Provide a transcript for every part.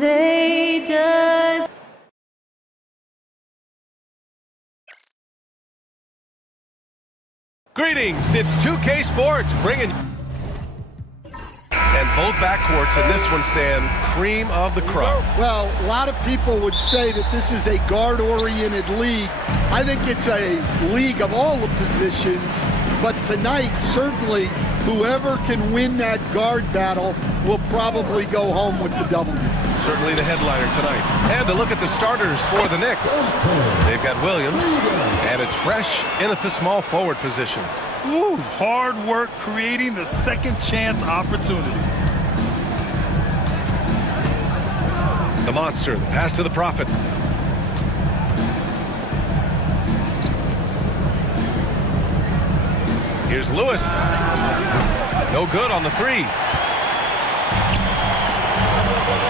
Jose does. Greetings, it's 2K Sports bringing... And both backcourts in this one stand cream of the crop. Well, a lot of people would say that this is a guard-oriented league. I think it's a league of all the positions, but tonight, certainly, whoever can win that guard battle will probably go home with the W. Certainly the headliner tonight. And to look at the starters for the Knicks. They've got Williams, and it's Fresh in at the small forward position. Ooh, hard work creating the second chance opportunity. The monster, the pass to the Prophet. Here's Lewis. No good on the three.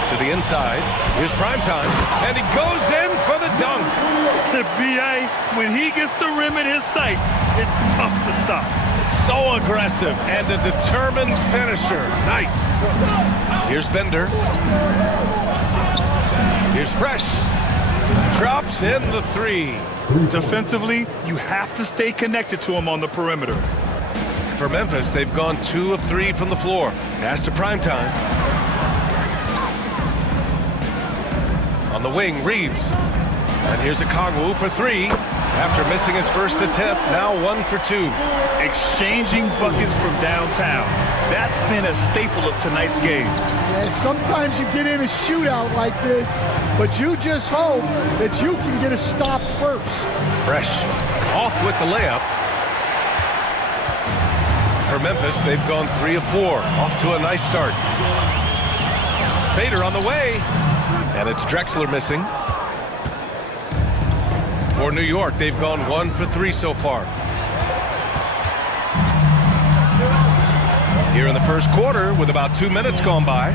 To the inside. Here's Primetime. And he goes in for the dunk. The B.A., when he gets the rim in his sights, it's tough to stop. So aggressive and a determined finisher. Nice. Here's Bender. Here's Fresh. Drops in the three. Defensively, you have to stay connected to him on the perimeter. For Memphis, they've gone 2 of 3 from the floor. Pass to Primetime. On the wing, Reeves. And here's a Kongwu for 3. After missing his first attempt, now 1 for 2. Exchanging buckets from downtown. That's been a staple of tonight's game. Yeah, sometimes you get in a shootout like this, but you just hope that you can get a stop first. Fresh off with the layup. For Memphis, they've gone 3 of 4. Off to a nice start. Fader on the way. And it's Drexler missing. For New York, they've gone 1 for 3 so far. Here in the first quarter, with about 2 minutes gone by.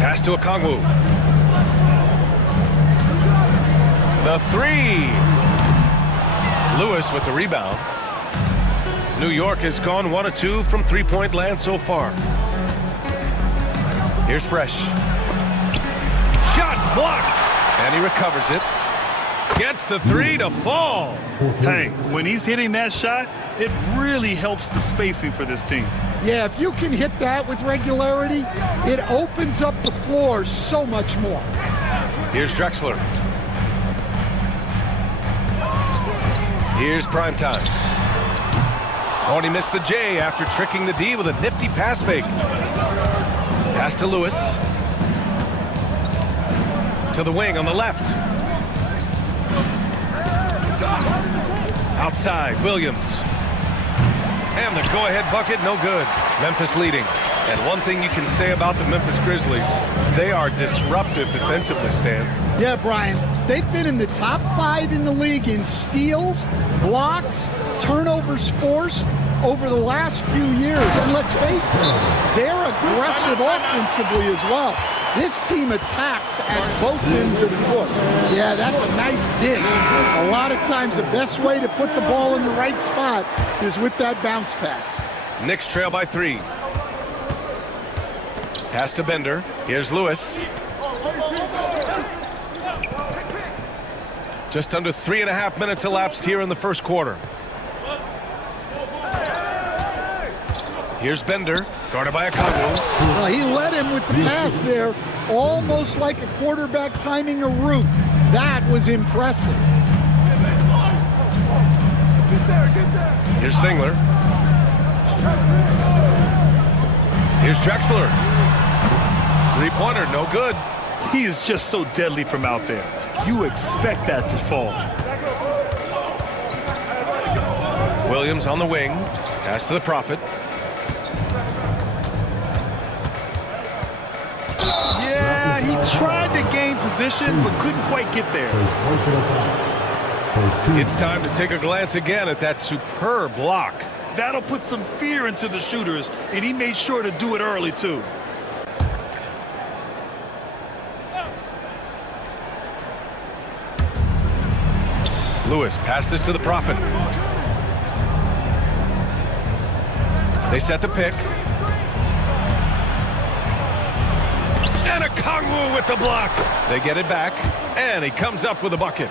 Pass to a Kongwu. The 3. Lewis with the rebound. New York has gone 1 of 2 from three-point land so far. Here's Fresh. Shots blocked. And he recovers it. Gets the 3 to fall. Hey, when he's hitting that shot, it really helps the spacing for this team. Yeah, if you can hit that with regularity, it opens up the floor so much more. Here's Drexler. Here's Primetime. Oh, and he missed the J after tricking the D with a nifty pass fake. Pass to Lewis. To the wing on the left. Outside, Williams. And the go-ahead bucket, no good. Memphis leading. And one thing you can say about the Memphis Grizzlies, they are disruptive defensively, Stan. Yeah, Brian, they've been in the top 5 in the league in steals, blocks, turnovers forced over the last few years. And let's face it, they're aggressive offensively as well. This team attacks at both ends of the court. Yeah, that's a nice dish. A lot of times the best way to put the ball in the right spot is with that bounce pass. Knicks trail by 3. Pass to Bender. Here's Lewis. Just under 3.5 minutes elapsed here in the first quarter. Here's Bender, guarded by a Kongwu. Well, he led him with the pass there, almost like a quarterback timing a route. That was impressive. Here's Singler. Here's Drexler. Three-pointer, no good. He is just so deadly from out there. You expect that to fall. Williams on the wing. Pass to the Prophet. Yeah, he tried to gain position, but couldn't quite get there. It's time to take a glance again at that superb block. That'll put some fear into the shooters, and he made sure to do it early, too. Lewis passes to the Prophet. They set the pick. Okongwu with the block. They get it back, and he comes up with a bucket.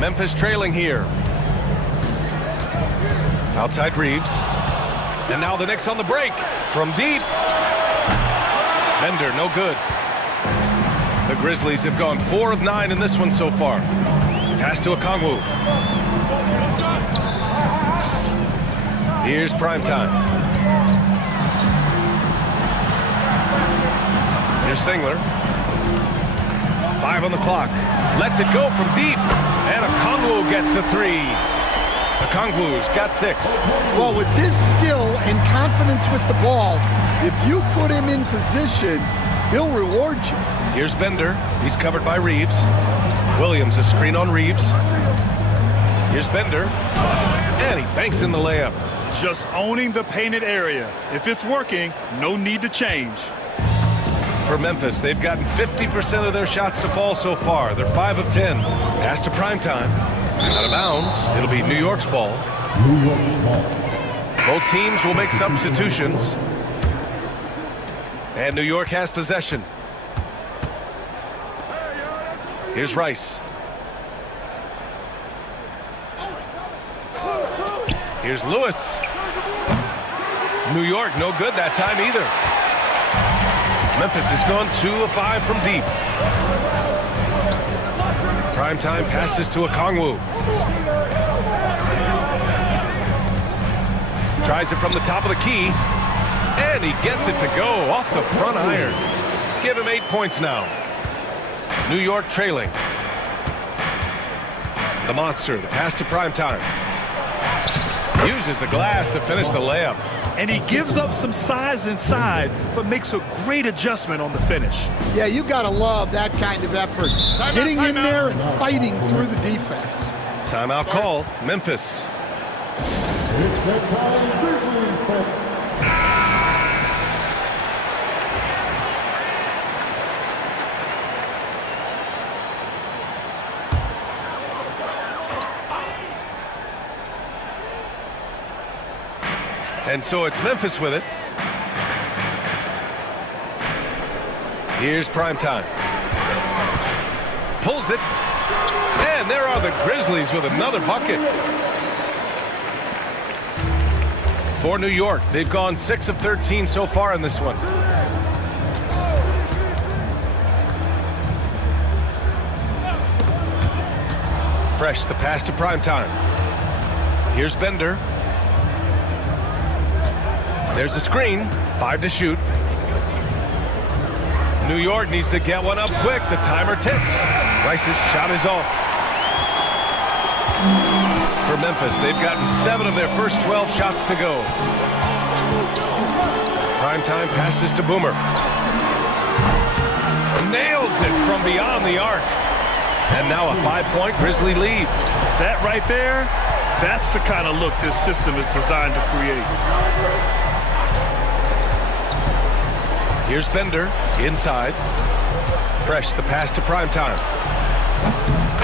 Memphis trailing here. Outside Reeves. And now the Knicks on the break. From deep. Bender, no good. The Grizzlies have gone 4 of 9 in this one so far. Pass to Okongwu. Here's primetime. Here's Singler. 5 on the clock. Lets it go from deep. And Okongwu gets a 3. Okongwu's got 6. Well, with his skill and confidence with the ball, if you put him in position, he'll reward you. Here's Bender. He's covered by Reeves. Williams, a screen on Reeves. Here's Bender. And he banks in the layup. Just owning the painted area. If it's working, no need to change. For Memphis, they've gotten 50% of their shots to fall so far. They're 5 of 10. Pass to primetime. Out of bounds. It'll be New York's ball. Both teams will make substitutions. And New York has possession. Here's Rice. Here's Lewis. New York, no good that time either. Memphis has gone 2 of 5 from deep. Primetime passes to Okongwu. Tries it from the top of the key. And he gets it to go off the front iron. Give him 8 points now. New York trailing. The monster, the pass to primetime. Uses the glass to finish the layup. And he gives up some size inside, but makes a great adjustment on the finish. Yeah, you got to love that kind of effort. Getting in there and fighting through the defense. Timeout call, Memphis. And so it's Memphis with it. Here's primetime. Pulls it. And there are the Grizzlies with another bucket. For New York, they've gone 6 of 13 so far in this one. Fresh, the pass to primetime. Here's Bender. There's a screen, 5 to shoot. New York needs to get one up quick. The timer ticks. Rice's shot is off. For Memphis, they've gotten 7 of their first 12 shots to go. Primetime passes to Boomer. Nails it from beyond the arc. And now a 5-point Grizzly lead. That right there, that's the kind of look this system is designed to create. Here's Bender, inside. Fresh, the pass to primetime.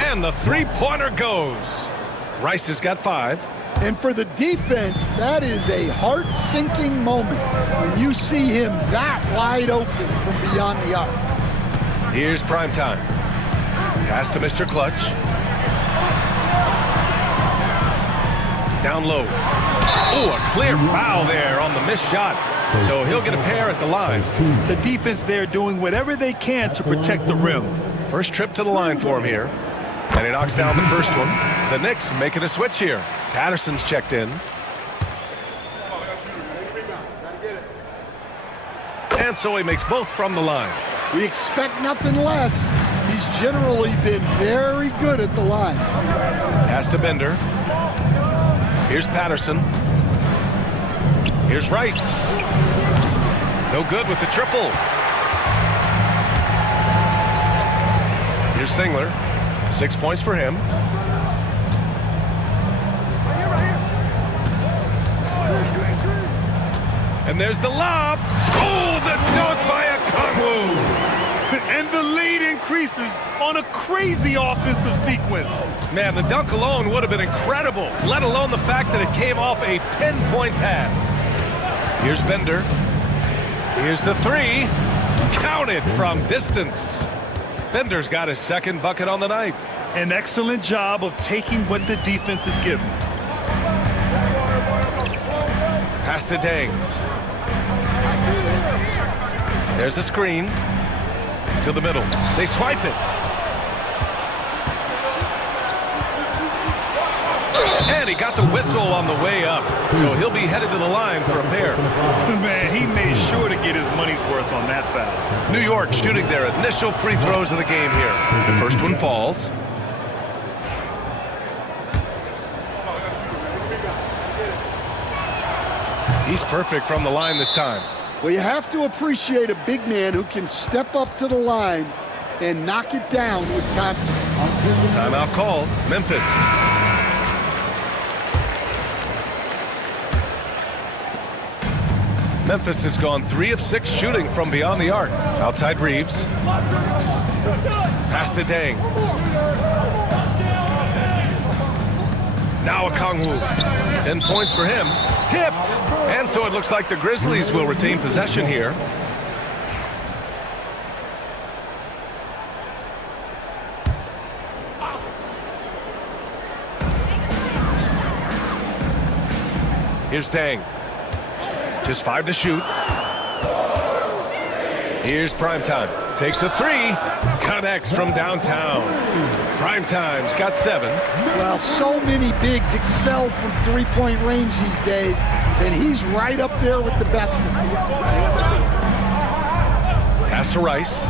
And the three-pointer goes. Rice has got 5. And for the defense, that is a heart-sinking moment when you see him that wide open from beyond the arc. Here's primetime. Pass to Mr. Clutch. Down low. Oh, a clear foul there on the missed shot. So he'll get a pair at the line. The defense there doing whatever they can to protect the rim. First trip to the line for him here. And he knocks down the first one. The Knicks making a switch here. Patterson's checked in. And so he makes both from the line. We expect nothing less. He's generally been very good at the line. Pass to Bender. Here's Patterson. Here's Rice. No good with the triple. Here's Singler. 6 points for him. And there's the lob. Oh, the dunk by Okongwu. And the lead increases on a crazy offensive sequence. Man, the dunk alone would have been incredible, let alone the fact that it came off a pinpoint pass. Here's Bender. Here's the three. Counted from distance. Bender's got his second bucket on the night. An excellent job of taking what the defense is given. Pass to Dang. There's a screen. To the middle. They swipe it. And he got the whistle on the way up. So he'll be headed to the line for a pair. Man, he made sure to get his money's worth on that foul. New York shooting their initial free throws of the game here. The first one falls. He's perfect from the line this time. Well, you have to appreciate a big man who can step up to the line and knock it down with confidence. Timeout call, Memphis. Memphis has gone 3 of 6 shooting from beyond the arc. Outside Reeves. Pass to Dang. Now a Kongwu. 10 points for him. Tipped. And so it looks like the Grizzlies will retain possession here. Here's Dang. Just 5 to shoot. Here's Primetime. Takes a 3. Connects from downtown. Primetime's got 7. Well, so many bigs excel from three-point range these days, and he's right up there with the best of them. Pass to Rice.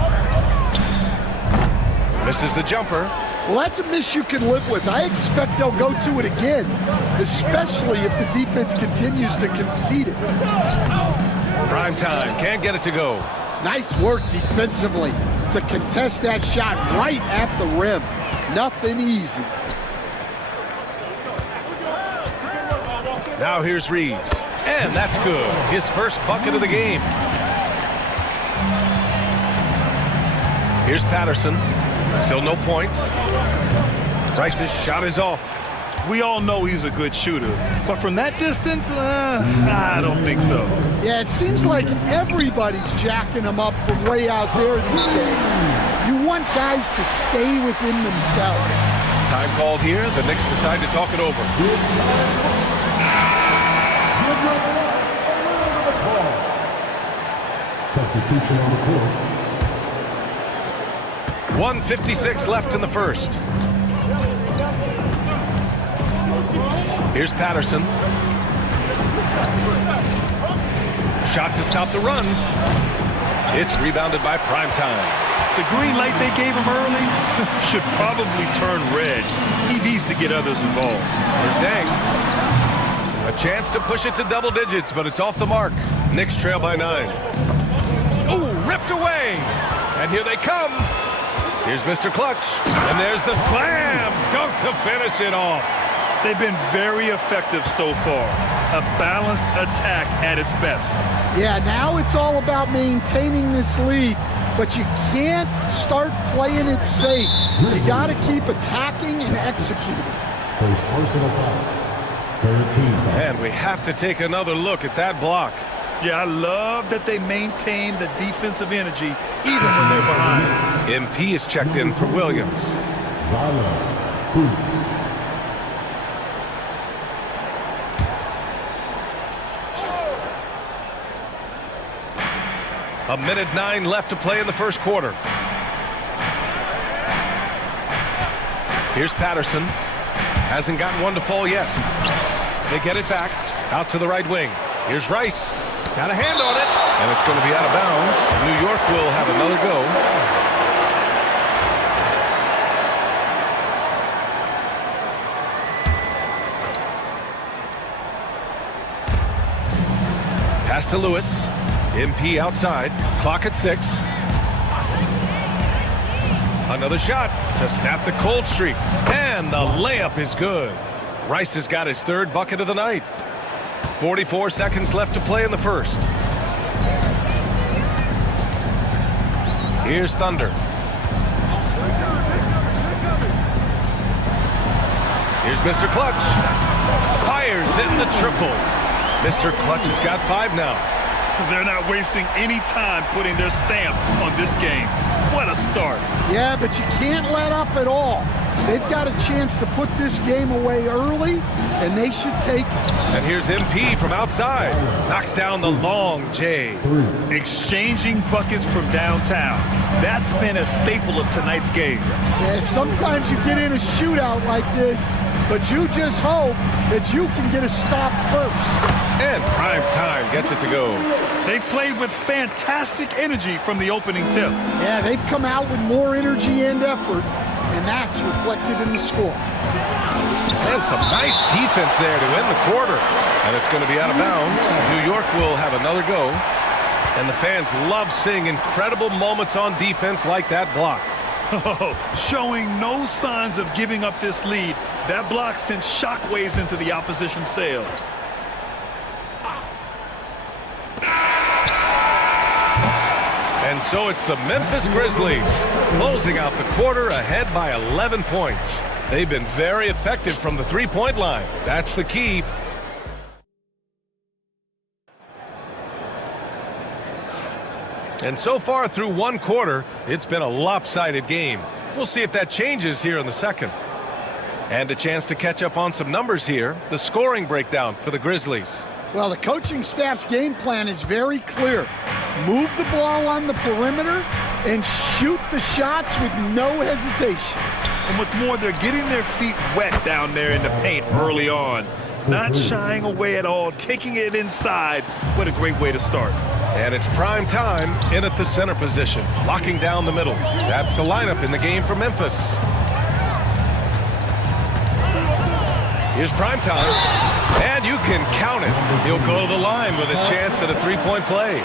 Misses the jumper. Well, that's a miss you can live with. I expect they'll go to it again, especially if the defense continues to concede it. Primetime can't get it to go. Nice work defensively to contest that shot right at the rim. Nothing easy. Now here's Reeves. And that's good. His first bucket of the game. Here's Patterson. Still no points. Rice's shot is off. We all know he's a good shooter, but from that distance, I don't think so. Yeah, it seems like everybody's jacking him up from way out there these days. You want guys to stay within themselves. Time called here. The Knicks decide to talk it over. Substitution on the court. 1:56 left in the first. Here's Patterson. Shot to stop the run. It's rebounded by Primetime. The green light they gave him early should probably turn red. He needs to get others involved. There's Dang. A chance to push it to double digits, but it's off the mark. Knicks trail by 9. Ooh, ripped away. And here they come. Here's Mr. Clutch. And there's the slam dunk to finish it off. They've been very effective so far. A balanced attack at its best. Yeah, now it's all about maintaining this lead, but you can't start playing it safe. You got to keep attacking and executing. First Arsenal foul. 13 foul. And we have to take another look at that block. Yeah, I love that they maintain the defensive energy even when they're behind. MP is checked in for Williams. Zion. A minute 9 left to play in the first quarter. Here's Patterson. Hasn't gotten one to fall yet. They get it back. Out to the right wing. Here's Rice. Got a hand on it. And it's going to be out of bounds. New York will have another go. Pass to Lewis. MP outside. Clock at 6. Another shot to snap the cold streak. And the layup is good. Rice has got his third bucket of the night. 44 seconds left to play in the first. Here's Thunder. Here's Mr. Clutch. Fires in the triple. Mr. Clutch has got 5 now. They're not wasting any time putting their stamp on this game. What a start. Yeah, but you can't let up at all. They've got a chance to put this game away early, and they should take it. And here's MP from outside. Knocks down the long J. Exchanging buckets from downtown. That's been a staple of tonight's game. Yeah, sometimes you get in a shootout like this, but you just hope that you can get a stop first. And Prime Time gets it to go. They've played with fantastic energy from the opening tip. Yeah, they've come out with more energy and effort, and that's reflected in the score. And some nice defense there to end the quarter. And it's going to be out of bounds. New York will have another go. And the fans love seeing incredible moments on defense like that block. Oh, showing no signs of giving up this lead. That block sent shockwaves into the opposition sails. And so it's the Memphis Grizzlies closing out the quarter ahead by 11 points. They've been very effective from the three-point line. That's the key. And so far through one quarter, it's been a lopsided game. We'll see if that changes here in the second. And a chance to catch up on some numbers here. The scoring breakdown for the Grizzlies. Well, the coaching staff's game plan is very clear. Move the ball on the perimeter and shoot the shots with no hesitation. And what's more, they're getting their feet wet down there in the paint early on. Not shying away at all, taking it inside. What a great way to start. And it's Prime Time in at the center position, locking down the middle. That's the lineup in the game for Memphis. Here's Prime Time, and you can count it. He'll go to the line with a chance at a three-point play.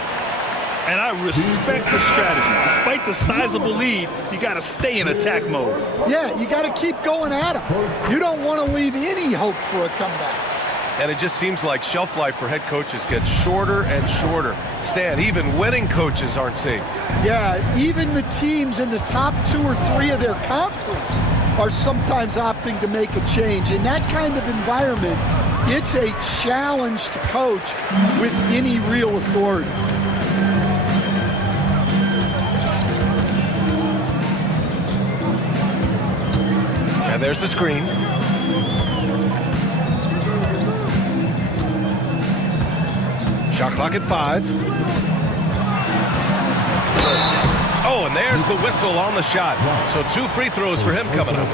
And I respect the strategy. Despite the sizable lead, you got to stay in attack mode. Yeah, you got to keep going at him. You don't want to leave any hope for a comeback. And it just seems like shelf life for head coaches gets shorter and shorter. Stan, even winning coaches aren't safe. Yeah, even the teams in the top 2 or 3 of their conference are sometimes opting to make a change. In that kind of environment, it's a challenge to coach with any real authority. And there's the screen. Shot clock at 5. Oh, and there's the whistle on the shot. So 2 free throws for him coming up.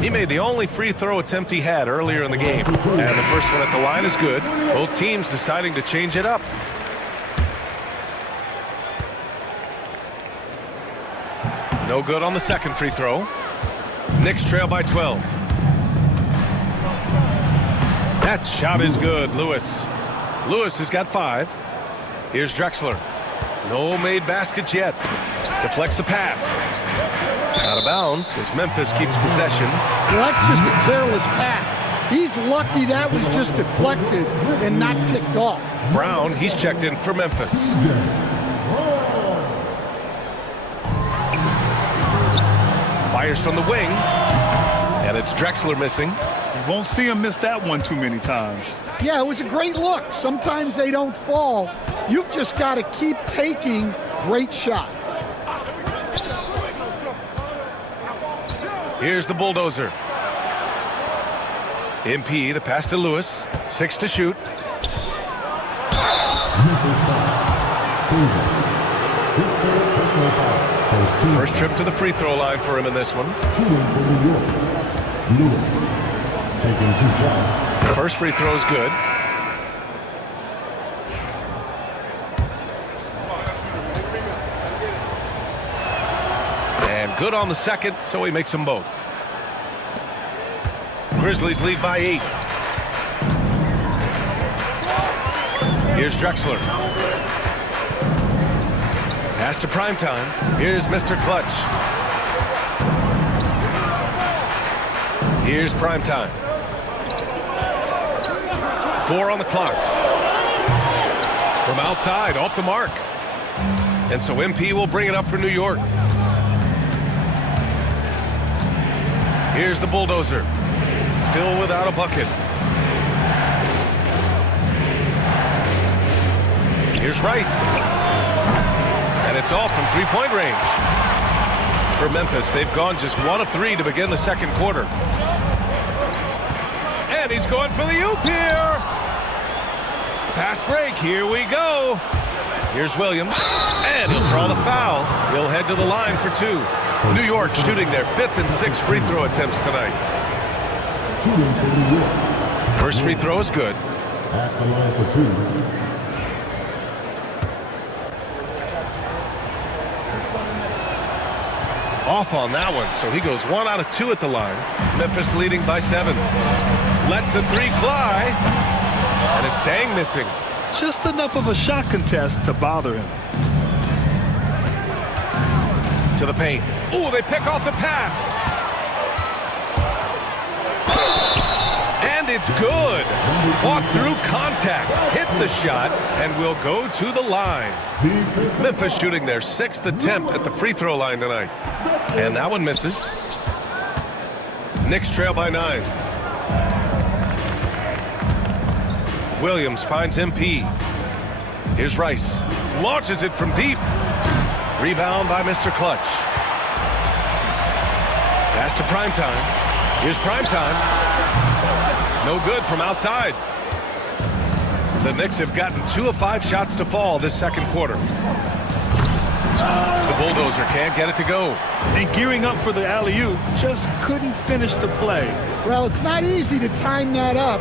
He made the only free throw attempt he had earlier in the game. And the first one at the line is good. Both teams deciding to change it up. No good on the second free throw. Knicks trail by 12. That shot is good, Lewis. Lewis has got 5. Here's Drexler. No made baskets yet. Deflects the pass. Out of bounds as Memphis keeps possession. Well, that's just a careless pass. He's lucky that was just deflected and not picked off. Brown, he's checked in for Memphis. Fires from the wing. And it's Drexler missing. You won't see him miss that one too many times. Yeah, it was a great look. Sometimes they don't fall. You've just got to keep taking great shots. Here's the bulldozer. MP, the pass to Lewis. 6 to shoot. First trip to the free throw line for him in this one. Taking 2 shots. First free throw is good. And good on the second, so he makes them both. Grizzlies lead by 8. Here's Drexler. Pass to Prime Time. Here's Mr. Clutch. Here's Prime Time. 4 on the clock. From outside, off the mark. And so MP will bring it up for New York. Here's the bulldozer. Still without a bucket. Here's Rice. And it's off from three-point range. For Memphis, they've gone just 1 of 3 to begin the second quarter. And he's going for the oop here. Fast break, here we go. Here's Williams, and he'll draw the foul. He'll head to the line for 2. New York shooting their 5th and 6th free throw attempts tonight. Shooting for New York. First free throw is good. At the line for 2. Off on that one, so he goes 1 out of 2 at the line. Memphis leading by 7. Lets the 3 fly, and it's dang missing. Just enough of a shot contest to bother him. To the paint. Oh, they pick off the pass. And it's good. Fought through contact, hit the shot, and will go to the line. Memphis shooting their 6th attempt at the free throw line tonight. And that one misses. Knicks trail by 9. Williams finds MP. Here's Rice. Launches it from deep. Rebound by Mr. Clutch. Pass to Primetime. Here's Primetime. No good from outside. The Knicks have gotten 2 of 5 shots to fall this second quarter. The bulldozer can't get it to go. And gearing up for the alley-oop, just couldn't finish the play. Well, it's not easy to time that up.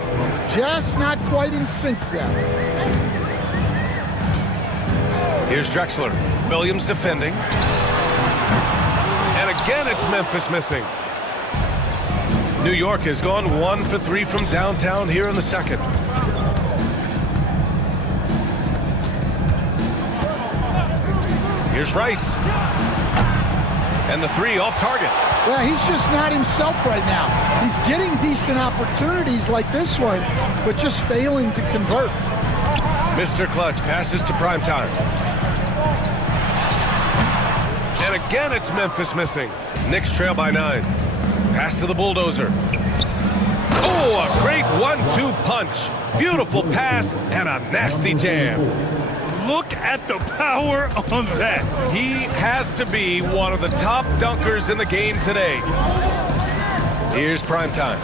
Just not quite in sync yet. Here's Drexler. Williams defending. And again, it's Memphis missing. New York has gone 1 for 3 from downtown here in the second. Here's Rice. And the 3 off target. Well, he's just not himself right now. He's getting decent opportunities like this one, but just failing to convert. Mr. Clutch passes to Primetime. And again, it's Memphis missing. Knicks trail by 9. Pass to the bulldozer. Oh, a great 1-2 punch. Beautiful pass and a nasty jam. Look at the power on that. He has to be one of the top dunkers in the game today. Here's Primetime.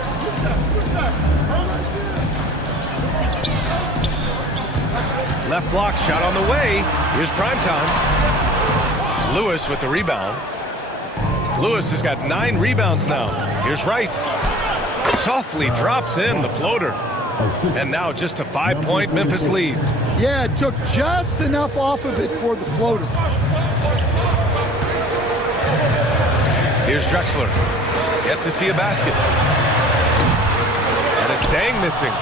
Left block shot on the way. Here's Primetime. Lewis with the rebound. Lewis has got 9 rebounds now. Here's Rice. Softly drops in the floater. And now just a 5-point Memphis lead. Yeah, it took just enough off of it for the floater. Here's Drexler. Yet to see a basket. And it's dang missing.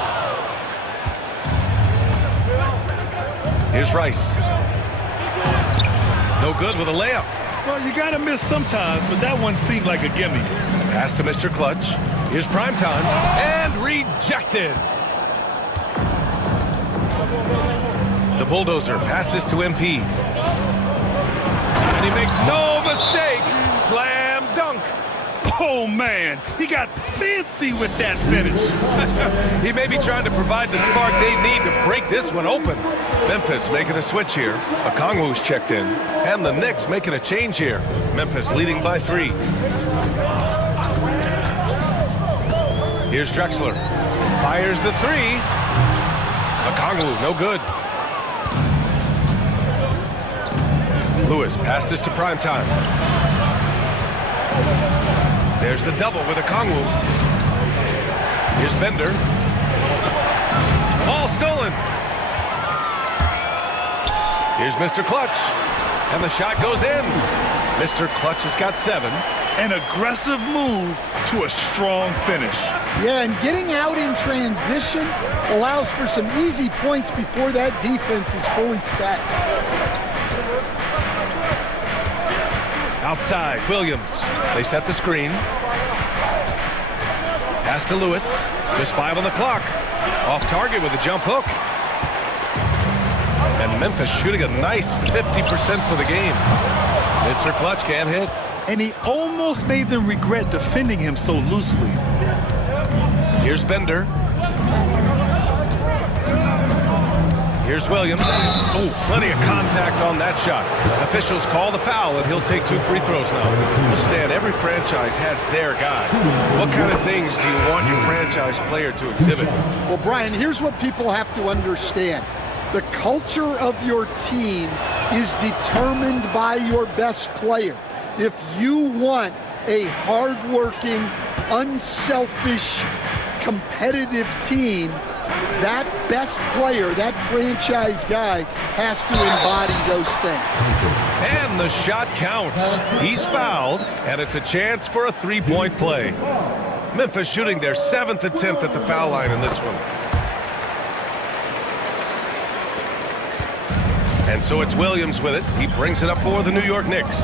Here's Rice. No good with a layup. Well, you got to miss sometimes, but that one seemed like a gimme. Pass to Mr. Clutch. Here's Primetime. And rejected. The bulldozer passes to MP. And he makes no mistake. Slam dunk. Oh, man, he got fancy with that finish. He may be trying to provide the spark they need to break this one open. Memphis making a switch here. Okongwu's checked in. And the Knicks making a change here. Memphis leading by 3. Here's Drexler. Fires the 3. Okongwu, no good. Lewis passes to Primetime. There's the double with Okongwu. Here's Bender. Ball stolen. Here's Mr. Clutch. And the shot goes in. Mr. Clutch has got 7. An aggressive move to a strong finish. Yeah, and getting out in transition allows for some easy points before that defense is fully set. Outside, Williams. They set the screen. Pass to Lewis. Just 5 on the clock. Off target with a jump hook. And Memphis shooting a nice 50% for the game. Mr. Clutch can't hit. And he almost made them regret defending him so loosely. Here's Bender. Here's Williams. Oh, plenty of contact on that shot. Officials call the foul, and he'll take 2 free throws now. Well, Stan, every franchise has their guy. What kind of things do you want your franchise player to exhibit? Well, Brian, here's what people have to understand. The culture of your team is determined by your best player. If you want a hardworking, unselfish, competitive team, that best player, that franchise guy, has to embody those things. And the shot counts. He's fouled, and it's a chance for a 3-point play. Memphis shooting their 7th attempt at the foul line in this one. And so it's Williams with it. He brings it up for the New York Knicks.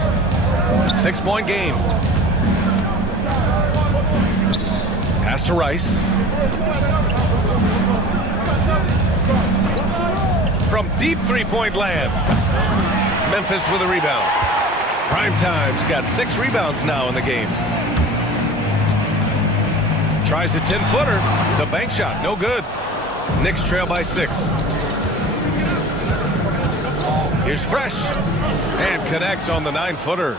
6-point game. Pass to Rice. From deep 3-point land. Memphis with a rebound. Primetime's got 6 rebounds now in the game. Tries a 10-footer. The bank shot, no good. Knicks trail by 6. Here's Fresh. And connects on the 9-footer.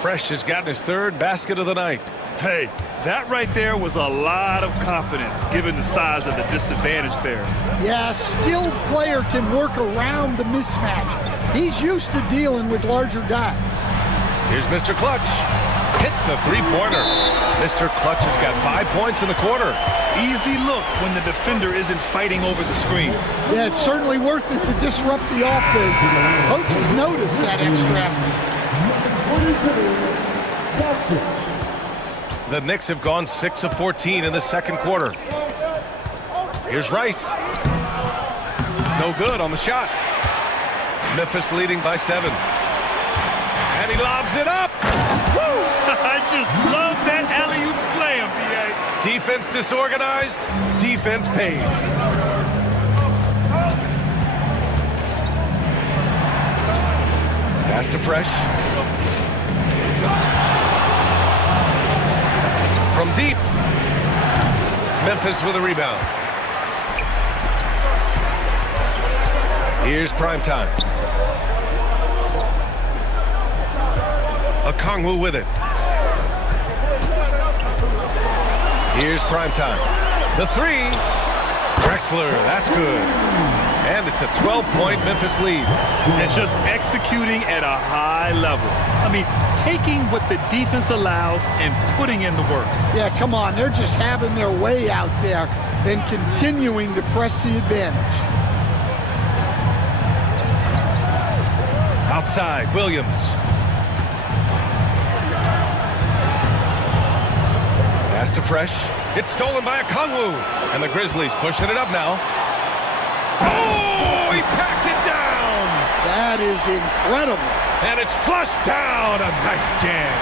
Fresh has gotten his 3rd basket of the night. Hey, that right there was a lot of confidence, given the size of the disadvantage there. Yeah, a skilled player can work around the mismatch. He's used to dealing with larger guys. Here's Mr. Clutch. Hits a 3-pointer. Mr. Clutch has got 5 points in the quarter. Easy look when the defender isn't fighting over the screen. Yeah, it's certainly worth it to disrupt the offense. Coaches notice that extra effort. The Knicks have gone 6 of 14 in the second quarter. Here's Rice. No good on the shot. Memphis leading by 7. And he lobs it up. Woo! I just love that alley-oop slam, B.A. Defense disorganized. Defense pays. Pass to Fresh. From deep. Memphis with a rebound. Here's Primetime. Okongwu with it. Here's Primetime. The 3. Drexler, that's good. And it's a 12-point Memphis lead. And just executing at a high level. I mean, taking what the defense allows and putting in the work. Yeah, come on. They're just having their way out there and continuing to press the advantage. Outside, Williams. Pass to Fresh. It's stolen by Okongwu. And the Grizzlies pushing it up now. Oh, he packs it down. That is incredible. And it's flushed down. A nice jam.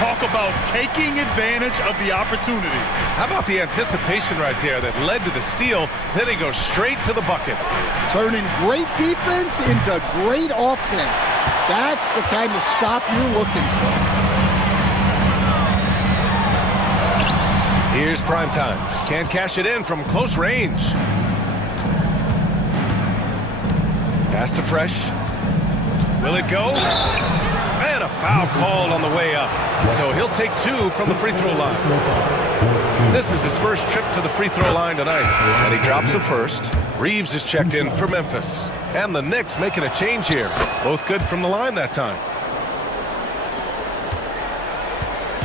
Talk about taking advantage of the opportunity. How about the anticipation right there that led to the steal? Then he goes straight to the bucket. Turning great defense into great offense. That's the kind of stop you're looking for. Here's Primetime. Can't cash it in from close range. Pass to Fresh. Will it go? And a foul called on the way up. So he'll take 2 from the free throw line. This is his first trip to the free throw line tonight. And he drops it first. Reeves is checked in for Memphis. And the Knicks making a change here. Both good from the line that time.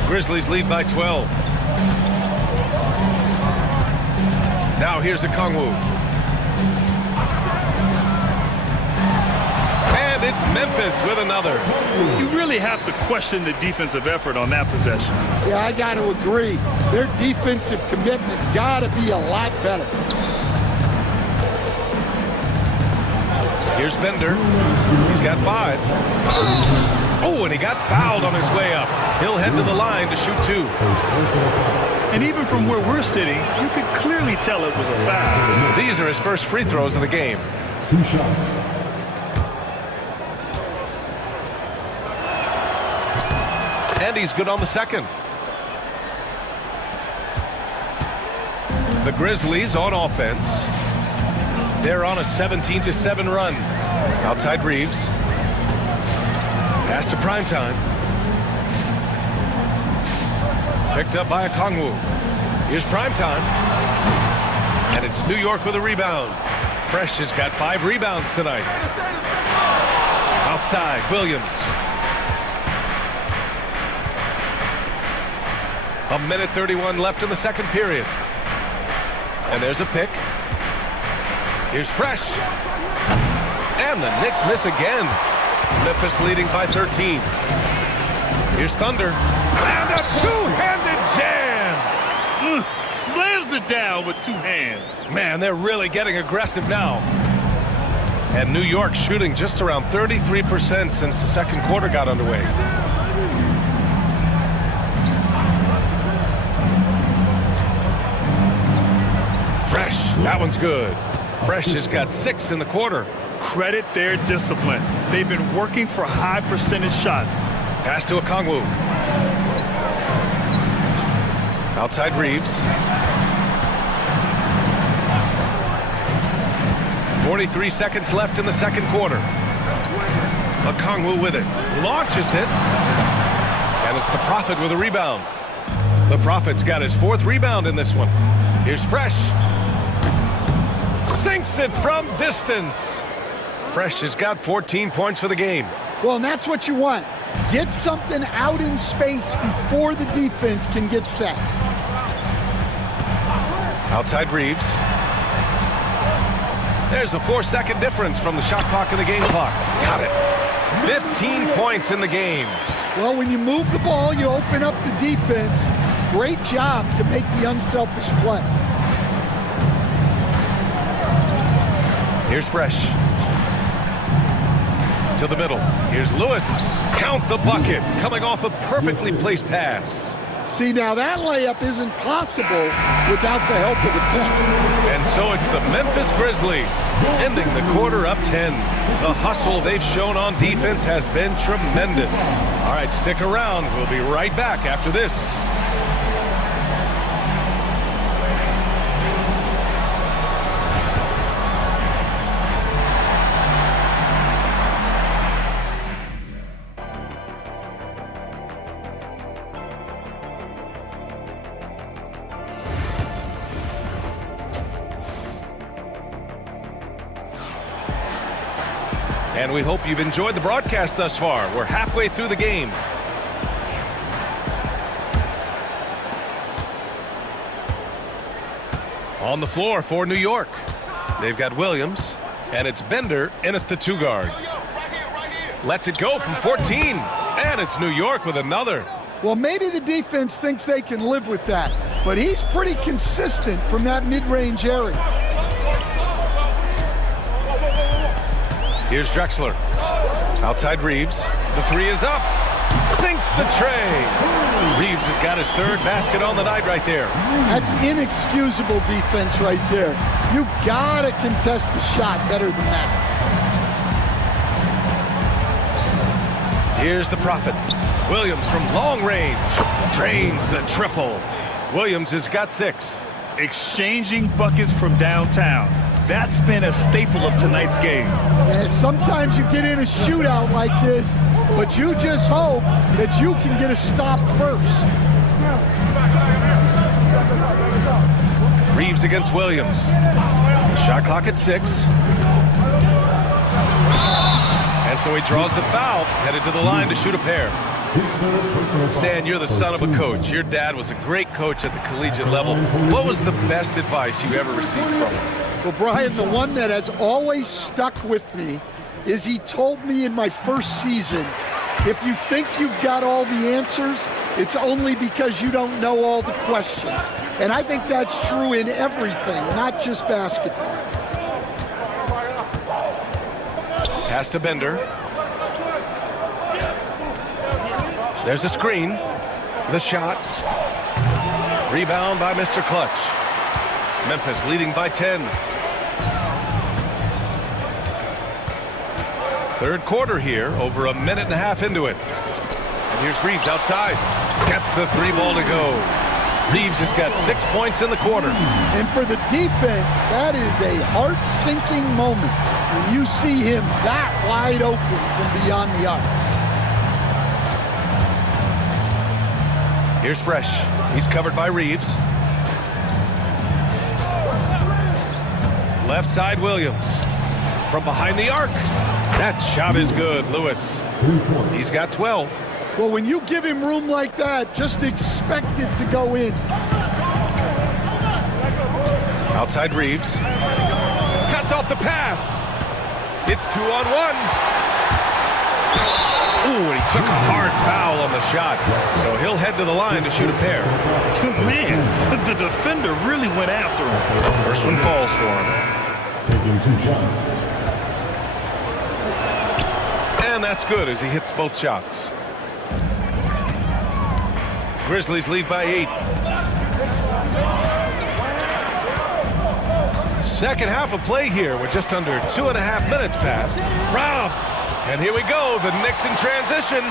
Grizzlies lead by 12. Now here's Okongwu. And it's Memphis with another. You really have to question the defensive effort on that possession. Yeah, I got to agree. Their defensive commitment's got to be a lot better. Here's Bender. He's got 5. Oh, and he got fouled on his way up. He'll head to the line to shoot 2. And even from where we're sitting, you could clearly tell it was a foul. These are his first free throws of the game. 2 shots. And he's good on the second. The Grizzlies on offense. They're on a 17-7 run. Outside Reeves. Pass to Primetime. Picked up by Okongwu. Here's Primetime. And it's New York with a rebound. Fresh has got 5 rebounds tonight. Outside, Williams. A minute 31 left in the second period. And there's a pick. Here's Fresh. And the Knicks miss again. Memphis leading by 13. Here's Thunder. And a two-handed jam! Slams it down with 2 hands. Man, they're really getting aggressive now. And New York shooting just around 33% since the second quarter got underway. Fresh, that one's good. Fresh has got 6 in the quarter. Credit their discipline. They've been working for high percentage shots. Pass to Okongwu. Outside Reeves. 43 seconds left in the second quarter. Okongwu with it. Launches it. And it's the Prophet with a rebound. The Prophet's got his 4th rebound in this one. Here's Fresh. Sinks it from distance. Fresh has got 14 points for the game. Well, and that's what you want. Get something out in space before the defense can get set. Outside Reeves. There's a 4-second difference from the shot clock and the game clock. Got it. 15 points in the game. Well, when you move the ball, you open up the defense. Great job to make the unselfish play. Here's Fresh. To the middle. Here's Lewis. Count the bucket. Coming off a perfectly placed pass. See, now that layup isn't possible without the help of the pick. And so it's the Memphis Grizzlies ending the quarter up 10. The hustle they've shown on defense has been tremendous. All right, stick around. We'll be right back after this. And we hope you've enjoyed the broadcast thus far. We're halfway through the game. On the floor for New York. They've got Williams, and it's Bender in at the 2 guard. Lets it go from 14, and it's New York with another. Well, maybe the defense thinks they can live with that, but he's pretty consistent from that mid-range area. Here's Drexler. Outside Reeves. The 3 is up. Sinks the tray. Reeves has got his 3rd basket on the night right there. That's inexcusable defense right there. You gotta contest the shot better than that. Here's the Prophet. Williams from long range. Drains the triple. Williams has got 6. Exchanging buckets from downtown. That's been a staple of tonight's game. And sometimes you get in a shootout like this, but you just hope that you can get a stop first. Reeves against Williams. Shot clock at 6. And so he draws the foul, headed to the line to shoot a pair. Stan, you're the son of a coach. Your dad was a great coach at the collegiate level. What was the best advice you ever received from him? Well, Brian, the one that has always stuck with me is he told me in my first season, if you think you've got all the answers, it's only because you don't know all the questions. And I think that's true in everything, not just basketball. Pass to Bender. There's a screen. The shot. Rebound by Mr. Clutch. Memphis leading by 10. Third quarter here, over a minute and a half into it. And here's Reeves outside. Gets the 3 ball to go. Reeves has got 6 points in the quarter. And for the defense, that is a heart-sinking moment when you see him that wide open from beyond the arc. Here's Fresh. He's covered by Reeves. Left side, Williams. From behind the arc. That shot is good, Lewis. He's got 12. Well, when you give him room like that, just expect it to go in. Outside Reeves. Cuts off the pass. It's 2-on-1. Ooh, and he took a hard foul on the shot. So he'll head to the line to shoot a pair. Man, the defender really went after him. First one falls for him. Taking 2 shots. And that's good as he hits both shots. Grizzlies lead by 8. Second half of play here with just under 2.5 minutes passed. Robbed. And here we go, the Knicks in transition.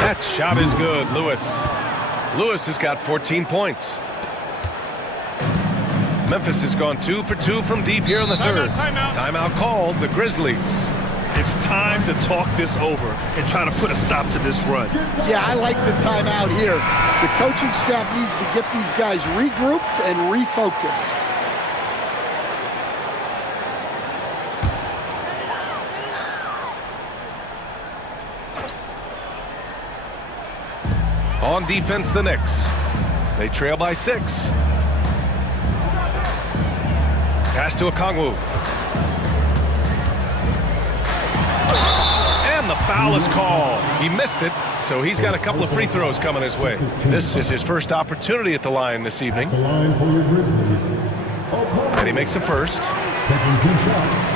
That shot is good, Lewis. Lewis has got 14 points. Memphis has gone 2 for 2 from deep here in the third. Timeout called, the Grizzlies. It's time to talk this over and try to put a stop to this run. Yeah, I like the timeout here. The coaching staff needs to get these guys regrouped and refocused. On defense, the Knicks. They trail by 6. Pass to Okongwu. And the foul is called. He missed it, so he's got a couple of free throws coming his way. This is his first opportunity at the line this evening. The line for your Grizzlies. And he makes a first. Taking 2 shots.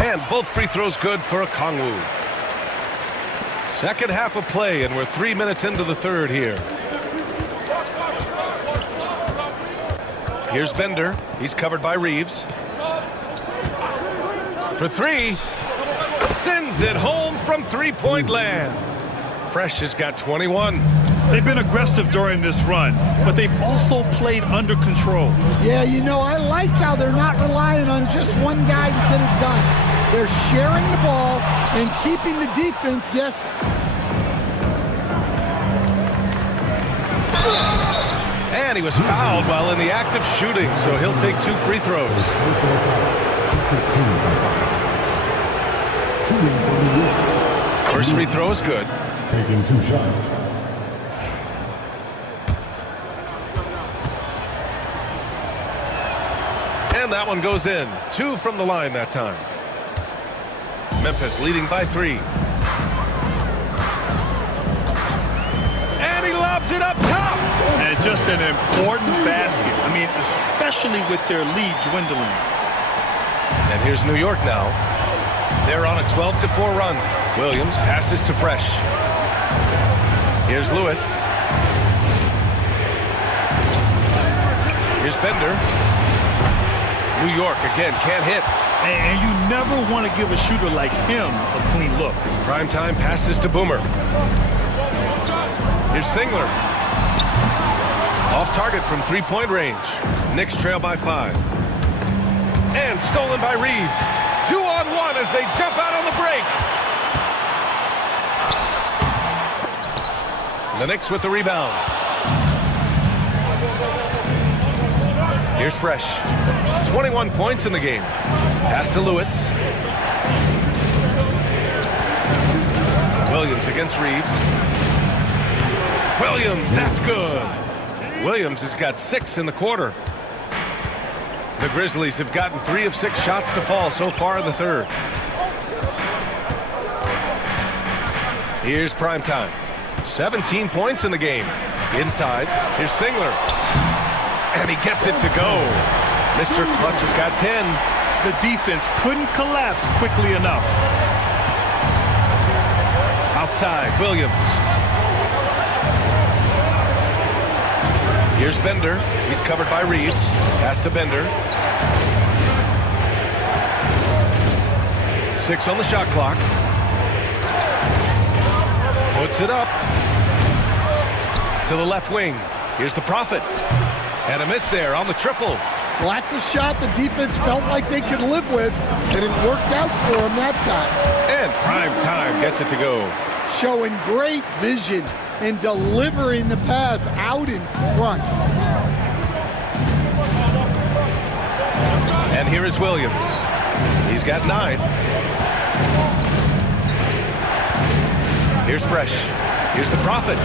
And both free throws good for Okongwu. Second half of play, and we're 3 minutes into the third here. Here's Bender. He's covered by Reeves. For 3. Sends it home from three-point land. Fresh has got 21. They've been aggressive during this run, but they've also played under control. Yeah, you know, I like how they're not relying on just one guy to get it done. They're sharing the ball and keeping the defense guessing. And he was fouled while in the act of shooting, so he'll take 2 free throws. First free throw is good. Taking 2 shots. And that one goes in. 2 from the line that time. Memphis leading by 3. And he lobs it up top. And just an important basket. I mean, especially with their lead dwindling. And here's New York now. They're on a 12-4 run. Williams passes to Fresh. Here's Lewis. Here's Bender. New York again can't hit. And you never want to give a shooter like him a clean look. Primetime passes to Boomer. Here's Singler. Off target from three-point range. Knicks trail by 5. And stolen by Reeves. 2-on-1 as they jump out on the break. The Knicks with the rebound. Here's Fresh. 21 points in the game. Pass to Lewis. Williams against Reeves. Williams, that's good. Williams has got 6 in the quarter. The Grizzlies have gotten 3 of 6 shots to fall so far in the third. Here's Primetime. 17 points in the game. Inside, here's Singler. And he gets it to go. Mr. Clutch has got 10. The defense couldn't collapse quickly enough. Outside, Williams. Here's Bender. He's covered by Reeves. Pass to Bender. 6 on the shot clock. Puts it up to the left wing. Here's the Prophet. And a miss there on the triple. Well, that's a shot the defense felt like they could live with, and it worked out for them that time. And Prime Time gets it to go. Showing great vision and delivering the pass out in front. And here is Williams. He's got 9. Here's Fresh. Here's the Prophet.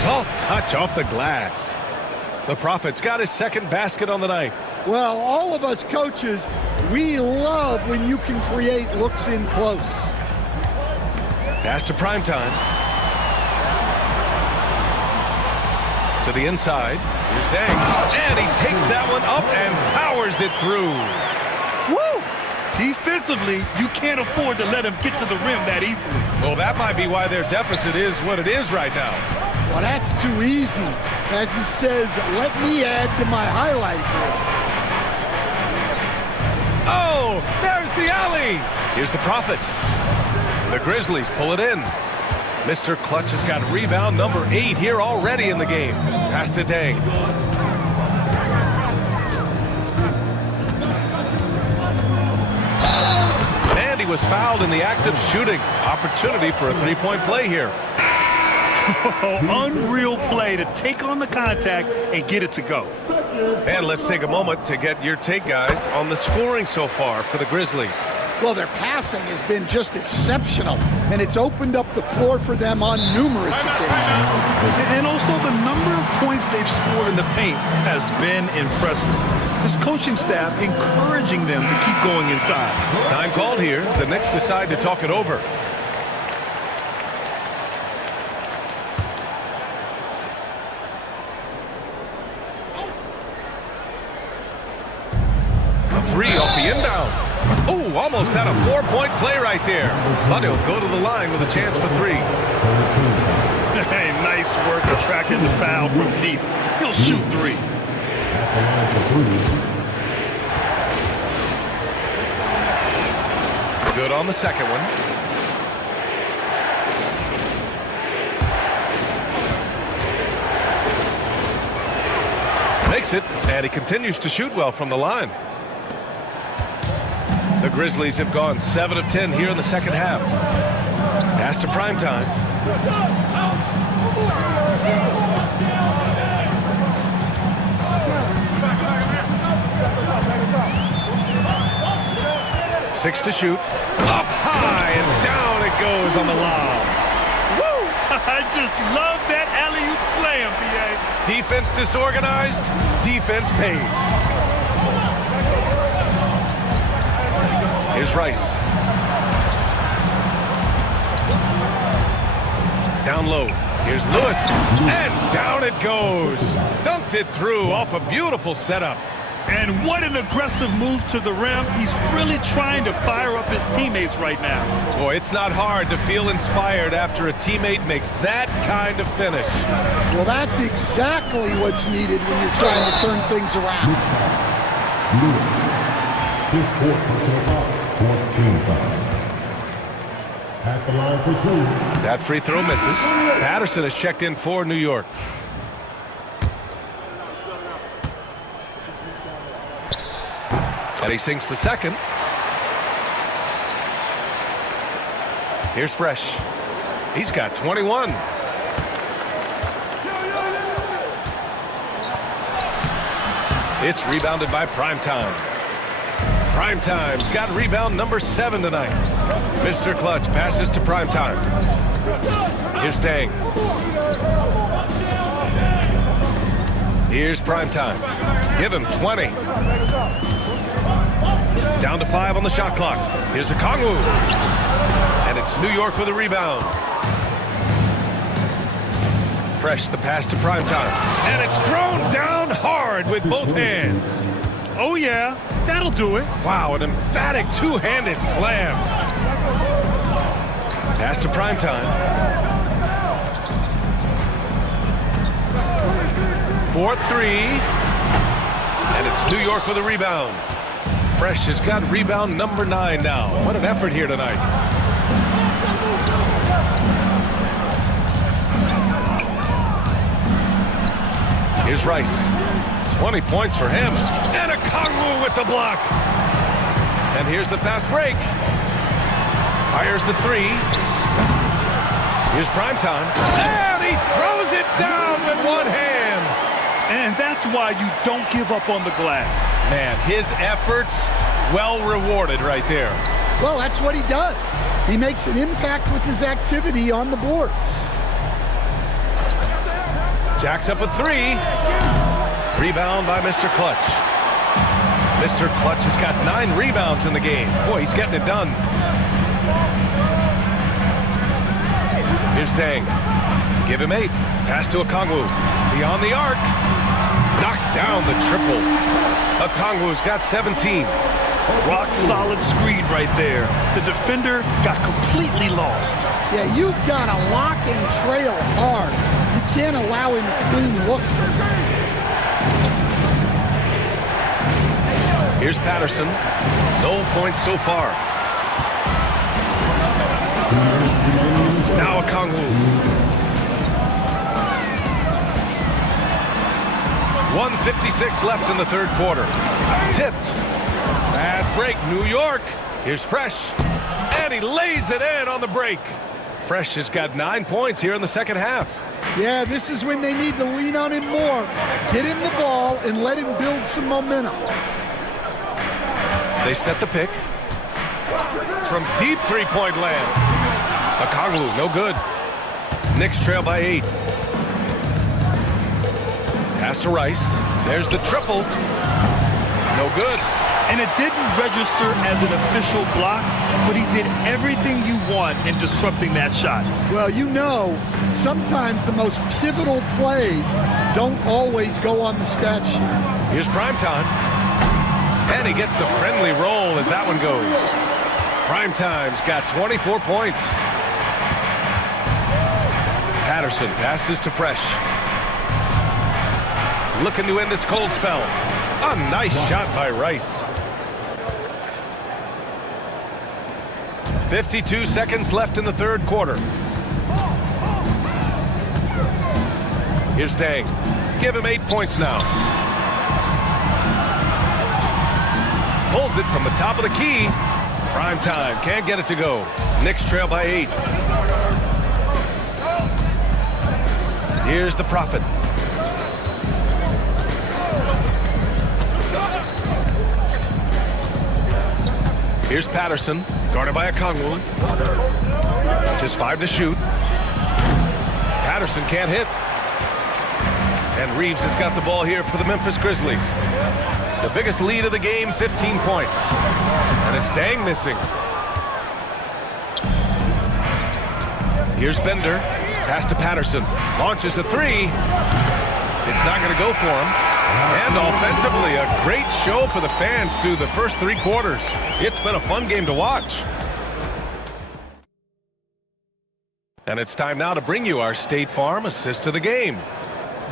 Soft touch off the glass. The Prophet's got his second basket on the night. Well, all of us coaches, we love when you can create looks in close. Pass to Primetime. To the inside. Here's Dang. And he takes that one up and powers it through. Woo! Defensively, you can't afford to let him get to the rim that easily. Well, that might be why their deficit is what it is right now. Well, that's too easy. As he says, let me add to my highlight reel. Oh, there's the alley. Here's the Prophet. The Grizzlies pull it in. Mr. Clutch has got rebound number 8 here already in the game. Pass to Dang. And he was fouled in the act of shooting. Opportunity for a three-point play here. Unreal play to take on the contact and get it to go. And let's take a moment to get your take, guys, on the scoring so far for the Grizzlies. Well, their passing has been just exceptional, and it's opened up the floor for them on numerous occasions. And also the number of points they've scored in the paint has been impressive. This coaching staff encouraging them to keep going inside. Time called here. The Knicks decide to talk it over. A 3 off the inbound. Oh, almost had a 4-point play right there. But he'll go to the line with a chance for 3. Hey, nice work attracting the foul from deep. He'll shoot 3. At the line for 3. Good on the second one. Makes it, and he continues to shoot well from the line. The Grizzlies have gone 7 of 10 here in the second half. Pass to Primetime. Six to shoot. Up high and down it goes on the lob. Woo! I just love that alley-oop slam, B.A. Defense disorganized, defense pays. Here's Rice. Down low. Here's Lewis. And down it goes. Dunked it through off a beautiful setup. And what an aggressive move to the rim. He's really trying to fire up his teammates right now. Boy, it's not hard to feel inspired after a teammate makes that kind of finish. Well, that's exactly what's needed when you're trying to turn things around. Lewis. His fourth personal foul. 14 foul. At the line for 2. That free throw misses. Patterson has checked in for New York. And he sinks the second. Here's Fresh. He's got 21. It's rebounded by Primetime. Primetime's got rebound number 7 tonight. Mr. Clutch passes to Primetime. Here's Dang. Here's Primetime. Give him 20. Down to 5 on the shot clock. Here's a Kongwu. And it's New York with a rebound. Fresh the pass to Primetime. And it's thrown down hard with both hands. Oh, yeah. That'll do it. Wow, an emphatic two-handed slam. Pass to Primetime. 4-3. And it's New York with a rebound. Fresh has got rebound number 9 now. What an effort here tonight. Here's Rice. 20 points for him. And a Kongwu with the block. And here's the fast break. Fires the three. Here's Primetime. And he throws it down with one hand. And that's why you don't give up on the glass. Man, his efforts well rewarded right there. Well, that's what he does. He makes an impact with his activity on the boards. Jacks up a three. Rebound by Mr. Clutch. Mr. Clutch has got 9 rebounds in the game. Boy, he's getting it done. Here's Dang. Give him 8. Pass to Okongwu. Beyond the arc. Knocks down the triple. Okongwu's got 17. Rock solid screen right there. The defender got completely lost. Yeah, you've got to lock and trail hard. You can't allow him a clean look. Here's Patterson. No points so far. Now Okongwu. 1:56 left in the third quarter. Tipped. Fast break, New York. Here's Fresh. And he lays it in on the break. Fresh has got 9 points here in the second half. Yeah, this is when they need to lean on him more. Get him the ball and let him build some momentum. They set the pick. From deep three-point land. Okongwu, no good. Knicks trail by 8. Pass to Rice. There's the triple. No good. And it didn't register as an official block, but he did everything you want in disrupting that shot. Well, you know, sometimes the most pivotal plays don't always go on the stat sheet. Here's Primetime. And he gets the friendly roll as that one goes. Primetime's got 24 points. Patterson passes to Fresh. Looking to end this cold spell. A nice shot by Rice. 52 seconds left in the third quarter. Here's Dang. Give him 8 points now. Pulls it from the top of the key. Primetime can't get it to go. Knicks trail by 8. Here's the Prophet. Here's Patterson, guarded by Okongwu. Just 5 to shoot. Patterson can't hit. And Reeves has got the ball here for the Memphis Grizzlies. The biggest lead of the game, 15 points. And it's Dang missing. Here's Bender. Pass to Patterson. Launches a three. It's not going to go for him. And offensively, a great show for the fans through the first 3 quarters. It's been a fun game to watch. And it's time now to bring you our State Farm assist of the game.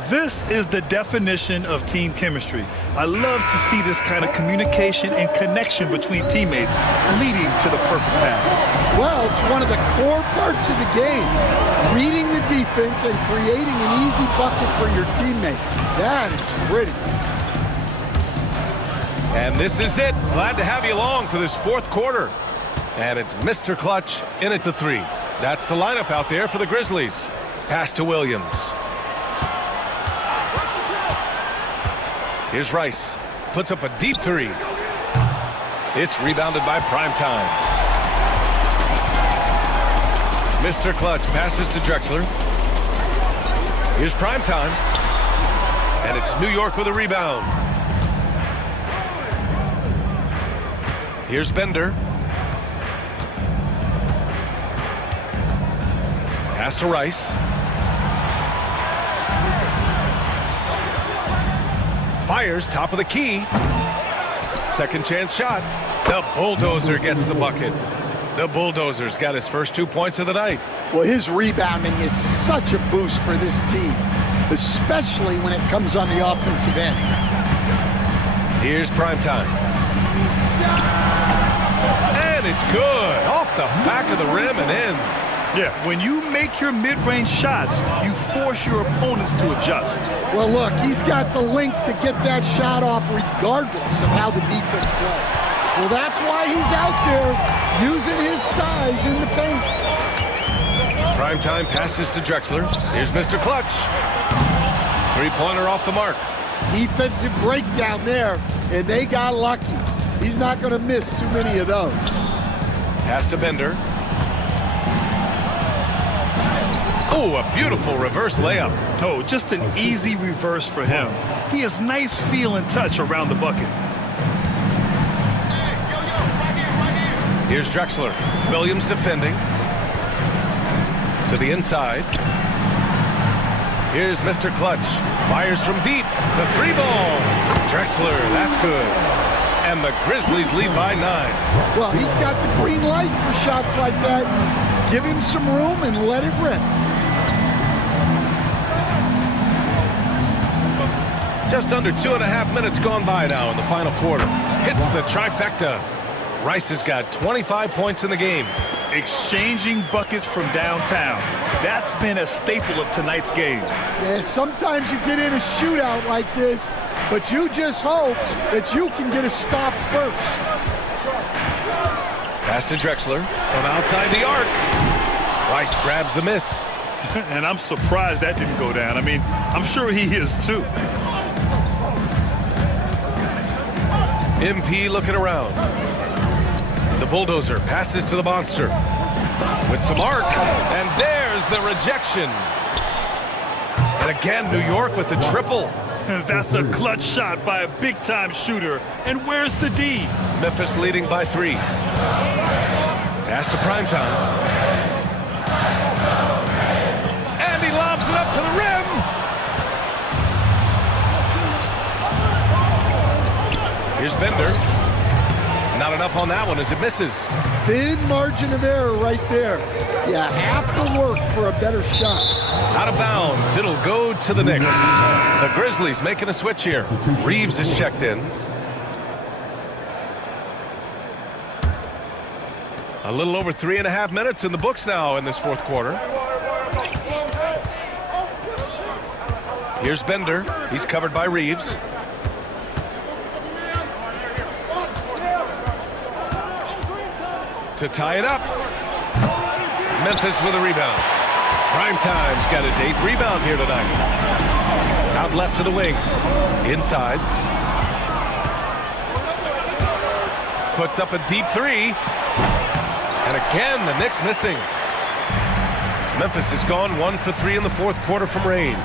This is the definition of team chemistry. I love to see this kind of communication and connection between teammates leading to the perfect pass. Well, it's one of the core parts of the game. Reading the defense and creating an easy bucket for your teammate. That is pretty. And this is it. Glad to have you along for this fourth quarter. And it's Mr. Clutch in at the 3. That's the lineup out there for the Grizzlies. Pass to Williams. Here's Rice. Puts up a deep 3. It's rebounded by Primetime. Mr. Clutch passes to Drexler. Here's Primetime. And it's New York with a rebound. Here's Bender. Pass to Rice. Fires, top of the key. Second chance shot. The Bulldozer gets the bucket. The Bulldozer's got his first 2 points of the night. Well, his rebounding is such a boost for this team, especially when it comes on the offensive end. Here's Primetime. And it's good. Off the back of the rim and in. Yeah, when you make your mid-range shots, you force your opponents to adjust. Well, look, he's got the length to get that shot off regardless of how the defense plays. Well, that's why he's out there using his size in the paint. Primetime passes to Drexler. Here's Mr. Clutch. Three-pointer off the mark. Defensive breakdown there, and they got lucky. He's not going to miss too many of those. Pass to Bender. Oh, a beautiful reverse layup. Oh, just an easy reverse for him. He has nice feel and touch around the bucket. Here's Drexler. Williams defending. To the inside. Here's Mr. Clutch. Fires from deep. The three ball. Drexler, that's good. And the Grizzlies lead by 9. Well, he's got the green light for shots like that. Give him some room and let it rip. Just under 2.5 minutes gone by now in the final quarter. Hits the trifecta. Rice has got 25 points in the game. Exchanging buckets from downtown. That's been a staple of tonight's game. Yeah, sometimes you get in a shootout like this, but you just hope that you can get a stop first. Pass to Drexler from outside the arc. Rice grabs the miss. And I'm surprised that didn't go down. I mean, I'm sure he is too. MP looking around. The bulldozer passes to the monster. With some arc, and there's the rejection. And again, New York with the triple. That's a clutch shot by a big-time shooter. And where's the D? Memphis leading by 3. Pass to Primetime. And he lobs it up to the rim. Here's Bender. Not enough on that one as it misses. Thin margin of error right there. You have to work for a better shot. Out of bounds. It'll go to the Knicks. The Grizzlies making a switch here. Reeves is checked in. A little over 3.5 minutes in the books now in this fourth quarter. Here's Bender. He's covered by Reeves. To tie it up. Memphis with a rebound. Primetime's got his 8th rebound here tonight. Out left to the wing. Inside. Puts up a deep 3. And again, the Knicks missing. Memphis has gone 1 for 3 in the fourth quarter from range.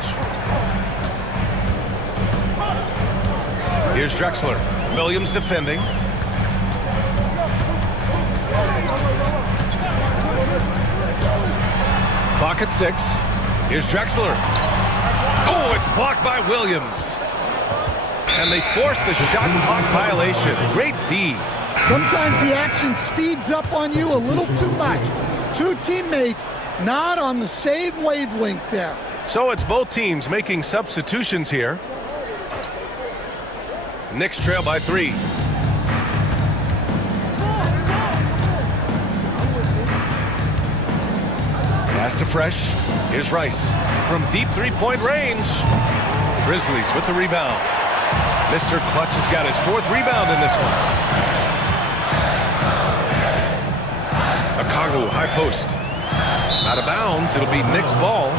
Here's Drexler. Williams defending. Clock at 6. Here's Drexler. Oh, it's blocked by Williams. And they forced the shot clock violation. Great D. Sometimes the action speeds up on you a little too much. Two teammates not on the same wavelength there. So it's both teams making substitutions here. Knicks trail by 3. Pass to Fresh. Here's Rice. From deep three-point range. Grizzlies with the rebound. Mr. Clutch has got his 4th rebound in this one. Okongwu, high post. Out of bounds. It'll be Knicks ball.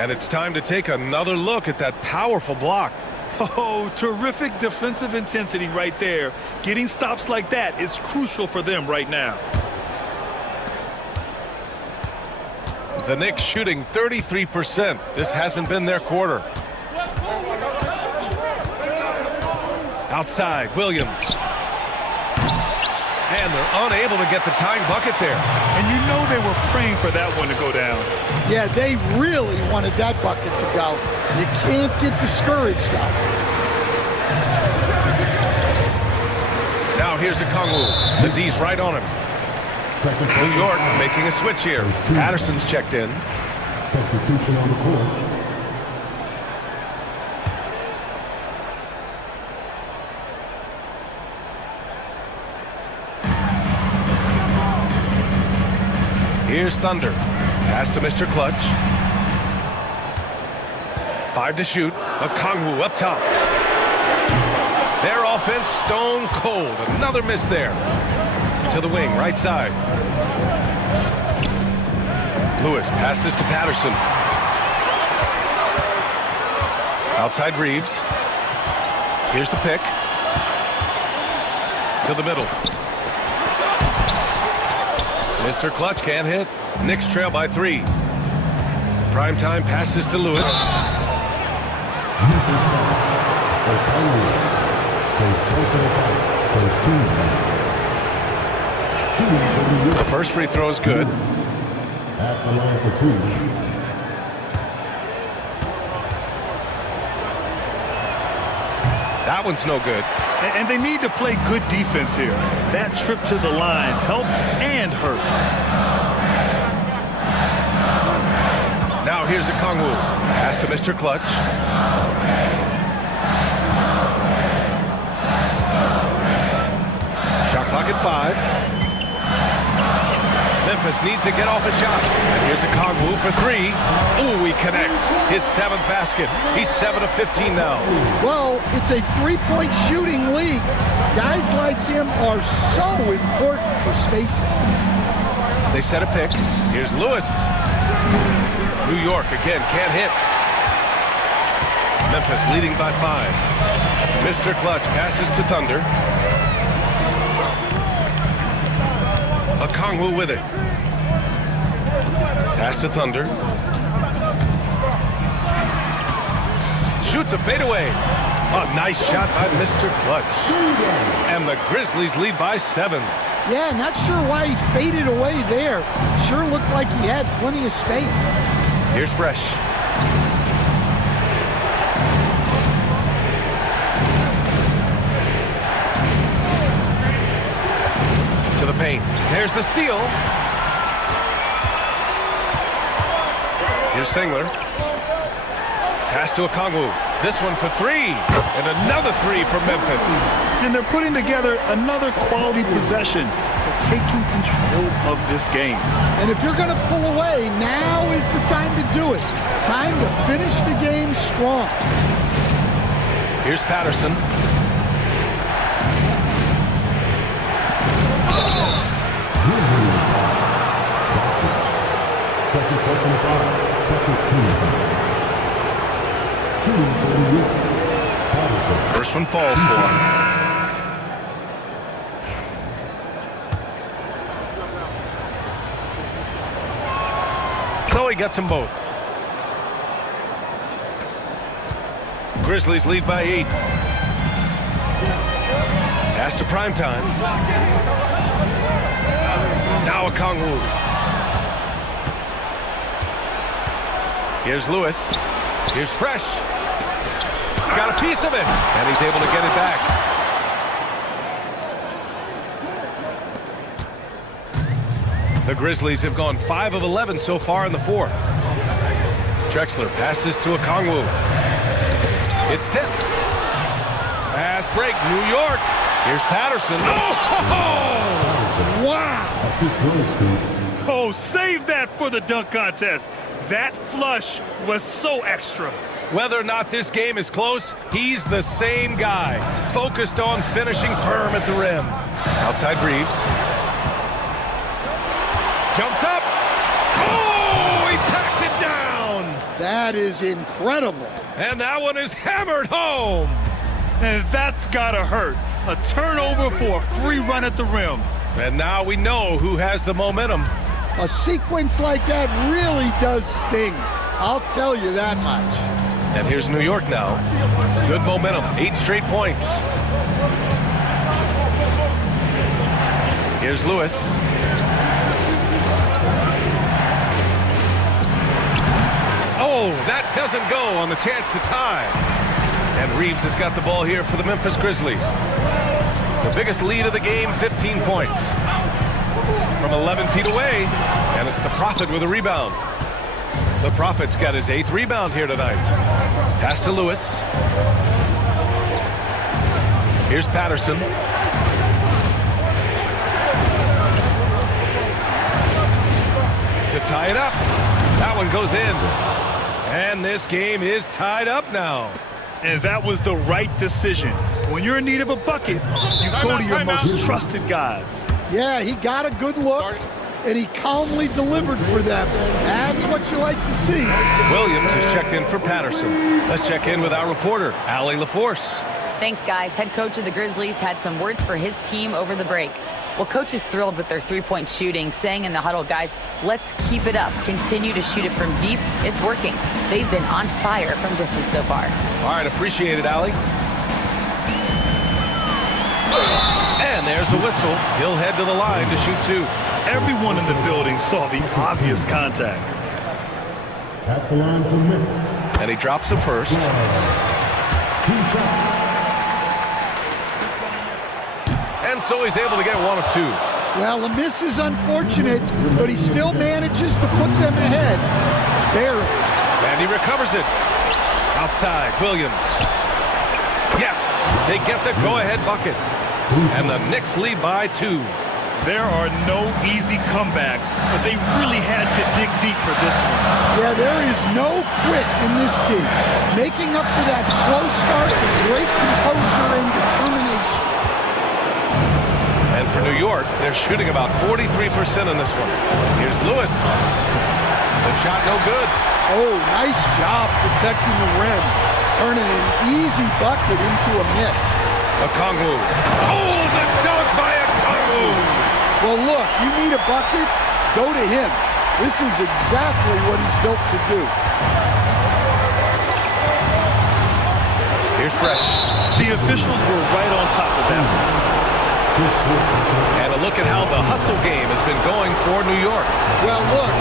And it's time to take another look at that powerful block. Oh, terrific defensive intensity right there. Getting stops like that is crucial for them right now. The Knicks shooting 33%. This hasn't been their quarter. Outside, Williams. And they're unable to get the tying bucket there. And you know they were praying for that one to go down. Yeah, they really wanted that bucket to go. You can't get discouraged, though. Now here's Okongwu. The D's right on him. New York making a switch here. Patterson's checked in. Substitution on the court. Here's Thunder. Pass to Mr. Clutch. 5 to shoot. Okongwu up top. Their offense stone cold. Another miss there. To the wing, right side. Lewis passes to Patterson. Outside Reeves. Here's the pick. To the middle. Mr. Clutch can't hit. Knicks trail by 3. Primetime passes to Lewis. Memphis foul. Okongwu plays personal foul. Plays team foul. Shooting for New York. The first free throw is good. At the line for 2. That one's no good. And they need to play good defense here. That trip to the line helped and hurt. Now here's Okongwu. Pass to Mr. Clutch. Shot clock at 5. Memphis needs to get off a shot. And here's Okongwu for 3. Ooh, he connects. His 7th basket. He's 7 of 15 now. Well, it's a three-point shooting league. Guys like him are so important for spacing. They set a pick. Here's Lewis. New York again can't hit. Memphis leading by 5. Mr. Clutch passes to Thunder. Okongwu with it. Pass to Thunder. Shoots a fadeaway. A nice shot by Mr. Clutch. And the Grizzlies lead by 7. Yeah, not sure why he faded away there. Sure looked like he had plenty of space. Here's Fresh. To the paint. There's the steal. Here's Singler. Pass to Okongwu. This one for 3. And another 3 for Memphis. And they're putting together another quality possession. They're taking control of this game. And if you're going to pull away, now is the time to do it. Time to finish the game strong. Here's Patterson. Second personal foul. Second team foul. Shooting for New York. Patterson. First one falls for him. So he gets them both. Grizzlies lead by 8. Pass to Primetime. Now Okongwu. Here's Lewis. Here's Fresh. Got a piece of it. And he's able to get it back. The Grizzlies have gone 5 of 11 so far in the 4th. Drexler passes to Okongwu. It's tipped. Fast break, New York. Here's Patterson. Oh! Wow! Assist goes to Oh, save that for the dunk contest. That flush was so extra. Whether or not this game is close, he's the same guy. Focused on finishing firm at the rim. Outside Reeves. Jumps up. Oh, he packs it down. That is incredible. And that one is hammered home. And that's gotta hurt. A turnover for a free run at the rim. And now we know who has the momentum. A sequence like that really does sting. I'll tell you that much. And here's New York now. Good momentum, 8 straight points. Here's Lewis. Oh, that doesn't go on the chance to tie. And Reeves has got the ball here for the Memphis Grizzlies. The biggest lead of the game, 15 points. From 11 feet away, and it's the Prophet with a rebound. The Prophet's got his 8th rebound here tonight. Pass to Lewis. Here's Patterson. to tie it up. That one goes in. And this game is tied up now. And that was the right decision. When you're in need of a bucket, you go to your most trusted guys. Yeah, he got a good look, and he calmly delivered for them. That's what you like to see. Williams has checked in for Patterson. Let's check in with our reporter, Allie LaForce. Thanks, guys. Head coach of the Grizzlies had some words for his team over the break. Well, coach is thrilled with their three-point shooting, saying in the huddle, guys, let's keep it up. Continue to shoot it from deep. It's working. They've been on fire from distance so far. All right, appreciate it, Allie. And there's a whistle. He'll head to the line to shoot two. Everyone in the building saw the obvious contact. At the line for Memphis. And he drops the first. 2 shots. And so he's able to get one of two. Well, the miss is unfortunate, but he still manages to put them ahead. Barely. And he recovers it. Outside, Williams. Yes, they get the go-ahead bucket. And the Knicks lead by 2. There are no easy comebacks, but they really had to dig deep for this one. Yeah, there is no quit in this team. Making up for that slow start with great composure and determination. And for New York, they're shooting about 43% in this one. Here's Lewis. The shot no good. Oh, nice job protecting the rim. Turning an easy bucket into a miss. Okongwu. Oh, the dunk by Okongwu. Well, look, you need a bucket, go to him. This is exactly what he's built to do. Here's Fresh. The officials were right on top of that one. And a look at how the hustle game has been going for New York. Well, look,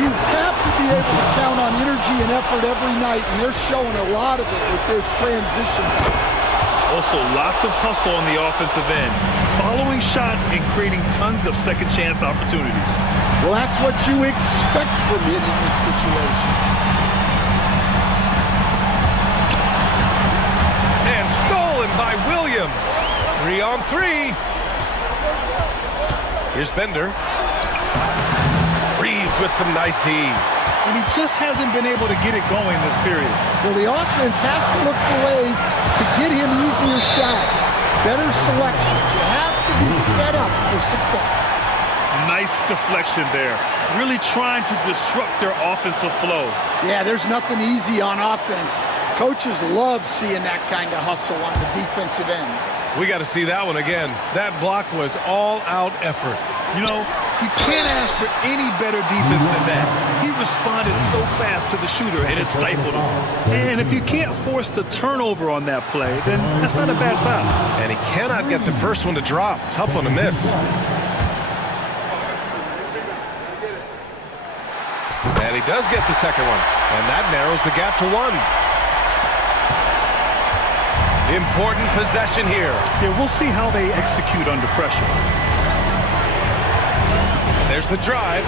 you have to be able to count on energy and effort every night, and they're showing a lot of it with this transition. Also, lots of hustle on the offensive end, following shots and creating tons of second chance opportunities. Well, that's what you expect from him in this situation. And stolen by Williams. 3 on 3. Here's Bender. Reeves with some nice D. And he just hasn't been able to get it going this period. Well, the offense has to look for ways to get him easier shots, better selection. You have to be set up for success. Nice deflection there. Really trying to disrupt their offensive flow. Yeah, there's nothing easy on offense. Coaches love seeing that kind of hustle on the defensive end. We got to see that one again. That block was all-out effort. You know, you can't ask for any better defense than that. He responded so fast to the shooter, and it stifled him. And if you can't force the turnover on that play, then that's not a bad foul. And he cannot get the first one to drop. Tough one to miss. And he does get the second one. And that narrows the gap to 1. Important possession here. Yeah, we'll see how they execute under pressure. There's the drive.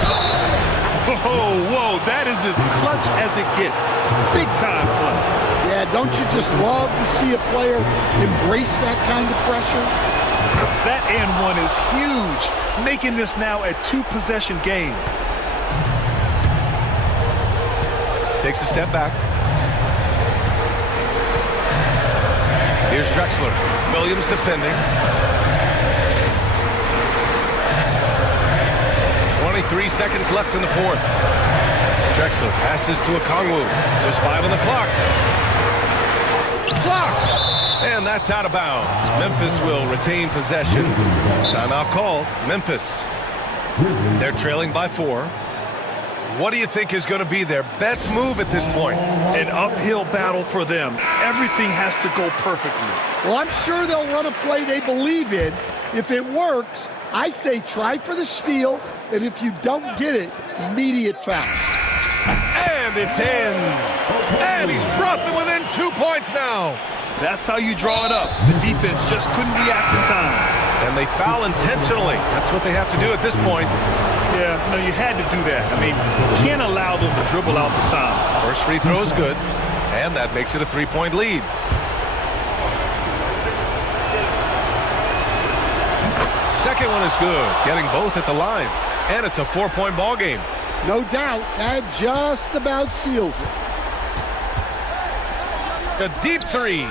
Whoa, that is as clutch as it gets. Big time play. Yeah, don't you just love to see a player embrace that kind of pressure? That and one is huge, making this now a 2-possession game. Takes a step back. Here's Drexler. Williams defending. 23 seconds left in the fourth. Drexler passes to Okongwu. There's 5 on the clock. Blocked! And that's out of bounds. Memphis will retain possession. Timeout called. Memphis. They're trailing by 4. What do you think is going to be their best move at this point? An uphill battle for them. Everything has to go perfectly. Well, I'm sure they'll run a play they believe in. If it works, I say try for the steal, and if you don't get it, immediate foul. And it's in. And he's brought them within 2 points now. That's how you draw it up. The defense just couldn't react in time. And they foul intentionally. That's what they have to do at this point. Yeah, no, you had to do that. I mean, you can't allow them to dribble out the time. First free throw is good, and that makes it a 3-point lead. Second one is good, getting both at the line, and it's a 4-point ball game. No doubt, that just about seals it. A deep three.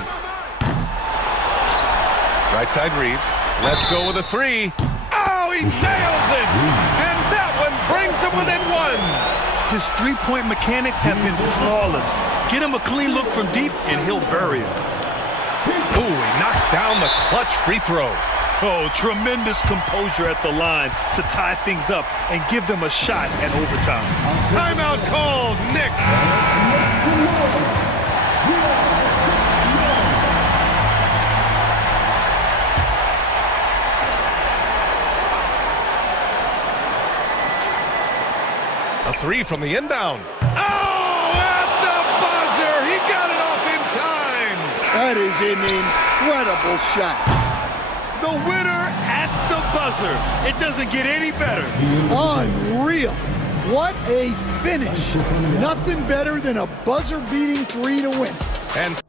Right side Reeves. Let's go with a three. Oh, he nails it! And that one brings him within one. His three-point mechanics have been flawless. Get him a clean look from deep, and he'll bury it. Ooh, he knocks down the clutch free throw. Oh, tremendous composure at the line to tie things up and give them a shot at overtime. Timeout called, Knicks. A three from the inbound. Oh, at the buzzer! He got it off in time! That is an incredible shot. The winner at the buzzer. It doesn't get any better. Unreal. What a finish. Nothing better than a buzzer-beating three to win. And